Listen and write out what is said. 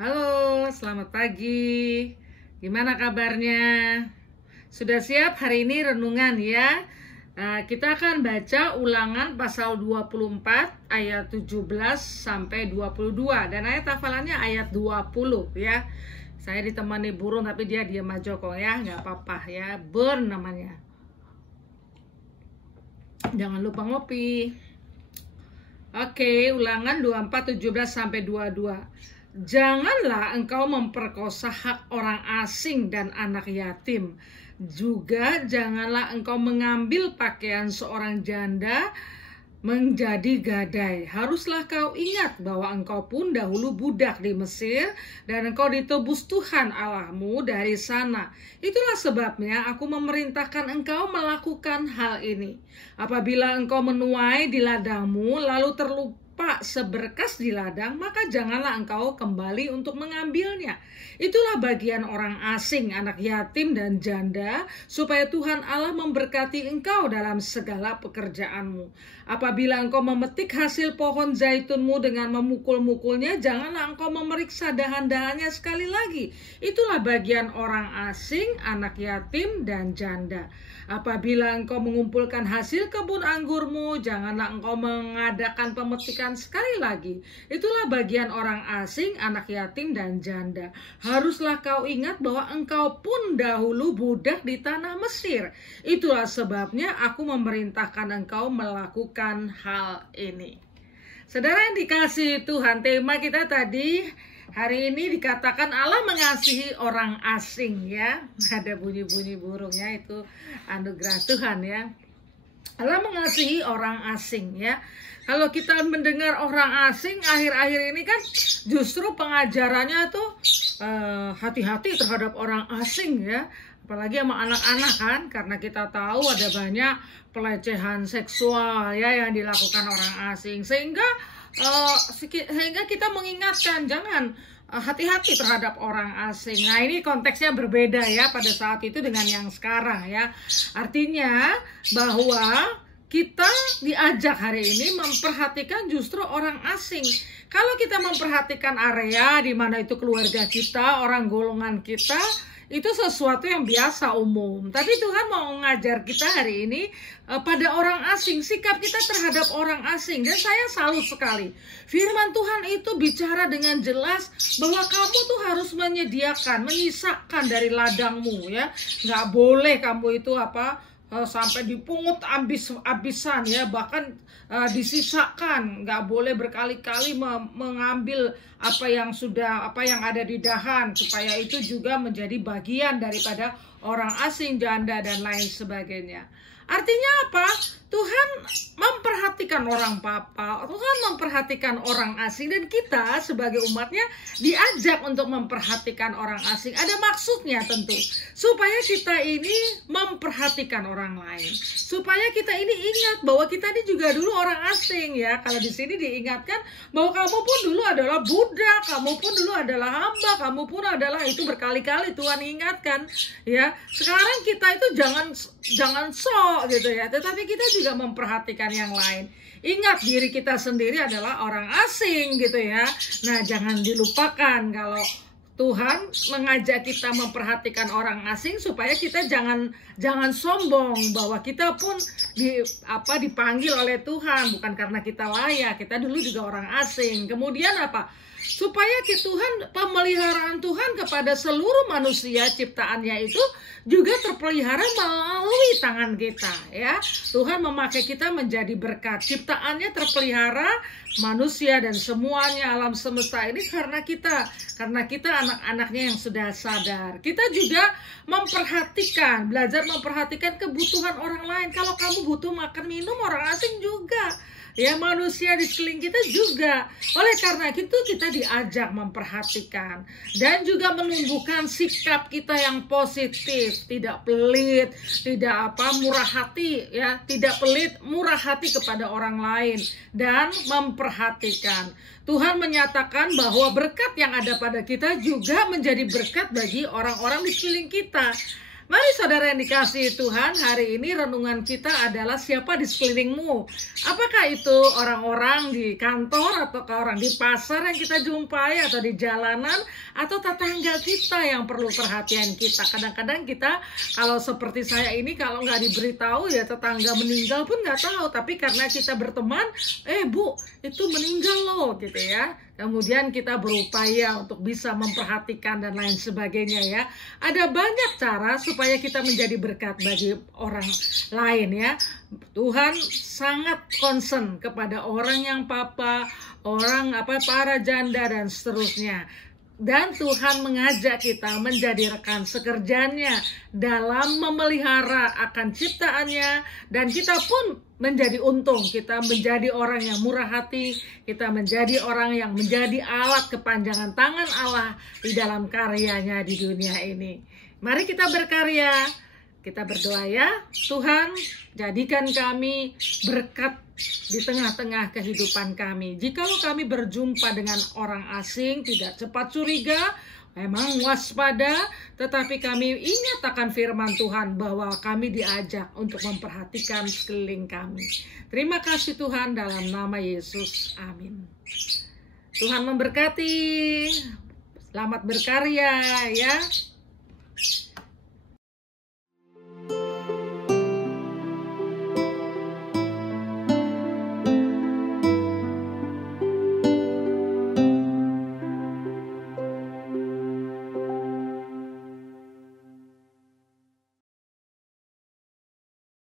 Halo, selamat pagi. Gimana kabarnya? Sudah siap hari ini renungan ya? Kita akan baca Ulangan pasal 24 ayat 17 sampai 22 dan ayat hafalannya ayat 20 ya. Saya ditemani burung tapi dia diam aja kok ya, nggak apa-apa ya. Burn namanya. Jangan lupa ngopi. Oke, Ulangan 24 17 sampai 22. Janganlah engkau memperkosa hak orang asing dan anak yatim. Juga janganlah engkau mengambil pakaian seorang janda menjadi gadai. Haruslah kau ingat bahwa engkau pun dahulu budak di Mesir dan engkau ditebus Tuhan Allahmu dari sana. Itulah sebabnya aku memerintahkan engkau melakukan hal ini. Apabila engkau menuai di ladangmu lalu terlupa seberkas di ladang, maka janganlah engkau kembali untuk mengambilnya. Itulah bagian orang asing, anak yatim dan janda, supaya Tuhan Allah memberkati engkau dalam segala pekerjaanmu. Apabila engkau memetik hasil pohon zaitunmu dengan memukul-mukulnya, janganlah engkau memeriksa dahan-dahannya sekali lagi. Itulah bagian orang asing, anak yatim dan janda. Apabila engkau mengumpulkan hasil kebun anggurmu, janganlah engkau mengadakan pemetikan sekali lagi. Itulah bagian orang asing, anak yatim dan janda. Haruslah kau ingat bahwa engkau pun dahulu budak di tanah Mesir. Itulah sebabnya aku memerintahkan engkau melakukan hal ini. Saudara yang dikasihi Tuhan, tema kita tadi hari ini dikatakan Allah mengasihi orang asing ya. Ada bunyi-bunyi burungnya, itu anugerah Tuhan ya. Allah mengasihi orang asing ya. Kalau kita mendengar orang asing akhir-akhir ini kan justru pengajarannya tuh hati-hati terhadap orang asing ya. Apalagi sama anak-anak kan, karena kita tahu ada banyak pelecehan seksual ya yang dilakukan orang asing, sehingga kita mengingatkan jangan hati-hati terhadap orang asing. Nah, ini konteksnya berbeda ya pada saat itu dengan yang sekarang ya. Artinya bahwa kita diajak hari ini memperhatikan justru orang asing. Kalau kita memperhatikan area di mana itu keluarga kita, orang golongan kita, itu sesuatu yang biasa umum. Tapi Tuhan mau mengajar kita hari ini pada orang asing, sikap kita terhadap orang asing. Dan saya salut sekali. Firman Tuhan itu bicara dengan jelas bahwa kamu tuh harus menyediakan, menyisakan dari ladangmu ya. Nggak boleh kamu itu sampai dipungut habis-habisan ya, bahkan disisakan, nggak boleh berkali-kali mengambil apa yang ada di dahan, supaya itu juga menjadi bagian daripada orang asing, janda dan lain sebagainya. Artinya apa? Tuhan memperhatikan orang papa, Tuhan memperhatikan orang asing, dan kita sebagai umatnya diajak untuk memperhatikan orang asing. Ada maksudnya tentu, supaya kita ini memperhatikan orang lain, supaya kita ini ingat bahwa kita ini juga dulu orang asing ya. Kalau di sini diingatkan bahwa kamu pun dulu adalah budak, kamu pun dulu adalah hamba, kamu pun adalah, itu berkali-kali Tuhan ingatkan ya. Sekarang kita itu jangan sok gitu ya, tetapi kita juga memperhatikan yang lain. Ingat diri kita sendiri adalah orang asing gitu ya. Nah, jangan dilupakan kalau Tuhan mengajak kita memperhatikan orang asing, supaya kita jangan sombong bahwa kita pun dipanggil oleh Tuhan bukan karena kita layak. Kita dulu juga orang asing. Kemudian apa? Supaya Tuhan, pemeliharaan Tuhan kepada seluruh manusia ciptaannya itu juga terpelihara melalui tangan kita ya. Tuhan memakai kita menjadi berkat. Ciptaannya terpelihara, manusia dan semuanya alam semesta ini karena kita anak-anaknya yang sudah sadar. Kita juga belajar memperhatikan kebutuhan orang lain. Kalau kamu butuh makan minum, orang asing juga ya, manusia di sekeliling kita juga. Oleh karena itu kita diajak memperhatikan dan juga menumbuhkan sikap kita yang positif, tidak pelit, tidak murah hati ya, tidak pelit, murah hati kepada orang lain dan memperhatikan. Tuhan menyatakan bahwa berkat yang ada pada kita juga menjadi berkat bagi orang-orang di sekeliling kita. Mari saudara yang dikasihi Tuhan, hari ini renungan kita adalah siapa di sekelilingmu. Apakah itu orang-orang di kantor, atau orang di pasar yang kita jumpai, atau di jalanan, atau tetangga kita yang perlu perhatian kita. Kadang-kadang kita, kalau seperti saya ini, kalau nggak diberitahu ya tetangga meninggal pun nggak tahu. Tapi karena kita berteman, Bu, itu meninggal loh gitu ya. Kemudian kita berupaya untuk bisa memperhatikan dan lain sebagainya ya. Ada banyak cara supaya kita menjadi berkat bagi orang lain ya. Tuhan sangat concern kepada orang yang papa, para janda dan seterusnya. Dan Tuhan mengajak kita menjadi rekan sekerjanya dalam memelihara akan ciptaannya. Dan kita pun menjadi untung, kita menjadi orang yang murah hati, kita menjadi orang yang menjadi alat kepanjangan tangan Allah di dalam karyanya di dunia ini. Mari kita berkarya, kita berdoa ya. Tuhan, jadikan kami berkat di tengah-tengah kehidupan kami. Jikalau kami berjumpa dengan orang asing, tidak cepat curiga, memang waspada, tetapi kami ingat akan firman Tuhan bahwa kami diajak untuk memperhatikan sekeliling kami. Terima kasih Tuhan, dalam nama Yesus. Amin. Tuhan memberkati. Selamat berkarya ya.